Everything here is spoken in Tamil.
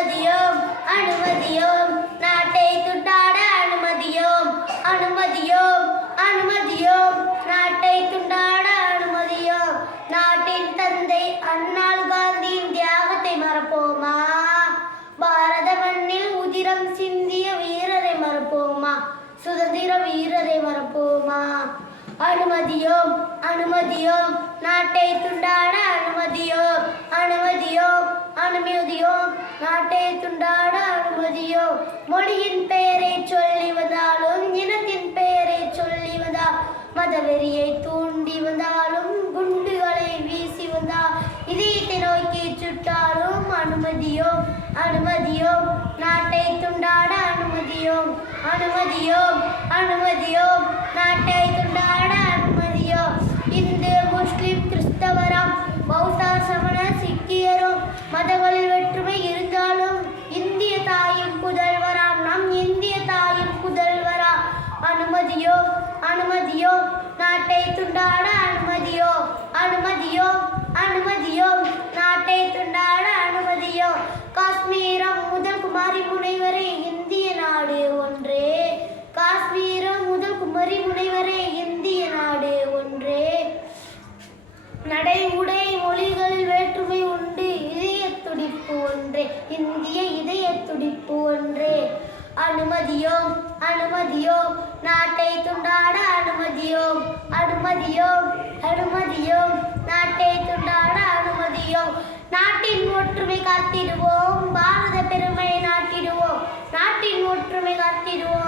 அனுமதியோம் அனுமதியோம் நாட்டை துண்டாட அனுமதியோம் அனுமதியோம் அனுமதியோம் நாட்டை துண்டாட அனுமதியோம். நாட்டின் தந்தை அண்ணல் காந்தியின் தியாகத்தை மறப்போமா? பாரத மண்ணில் உதிரம் சிந்திய வீரரை மறப்போமா? சுதந்திர வீரரை மறப்போமா? அனுமதியோம் அனுமதியோம் நாட்டை துண்டாட அனுமதியோம் அனுமதியோம் அனுமதியோம் நாட்டை துண்டாட அனுமதியோம். மொழியின் பெயரை சொல்லி வந்தாலும் இனத்தின் பெயரை சொல்லி வந்தால் மதவெறியை தூண்டி வந்தாலும் குண்டுகளை வீசி வந்தால் இதயத்தை நோக்கி சுட்டாலும் அனுமதியோம் அனுமதியோம் நாட்டை துண்டாட அனுமதியோம் அனுமதியோம் அனுமதியோம் நாட்டை துண்டாட அனுமதியோம். இந்து முஸ்லிம் கிறிஸ்தவராம் பௌத்த சமண சீக்கியரும் மதங்களில் வேற்றுமை இருந்தாலும் இந்திய தாயின் புதல்வராம் நம் இந்திய தாயின் புதல்வரா. அனுமதியோம் அனுமதியோம் நாட்டை துண்டாட அனுமதியோம் அனுமதியோம் அனுமதியோம் நாட்டை துண்டாட அனுமதியோம். காஷ்மீரம் முதல் குமாரி முனை வரை இந்திய நாடு ஒன்றே. காஷ்மீரம் முதல் குமரி முனை வரை இந்திய நாடு ஒன்றே. நடை உடை மொழிகளில் வேற்றுமை உண்டு இதய துடிப்பு ஒன்றே. இந்திய இதய துடிப்பு ஒன்றே. அனுமதியோம் அனுமதியோம் நாட்டை துண்டாட அனுமதியோம் அனுமதியோம் அனுமதியோம் நாட்டை துண்டாட அனுமதியோம். நாட்டின் ஒற்றுமை காத்திடுவோம் பாரத பெருமை நாட்டிடுவோம். நாட்டின் ஒற்றுமை காத்திடுவோம்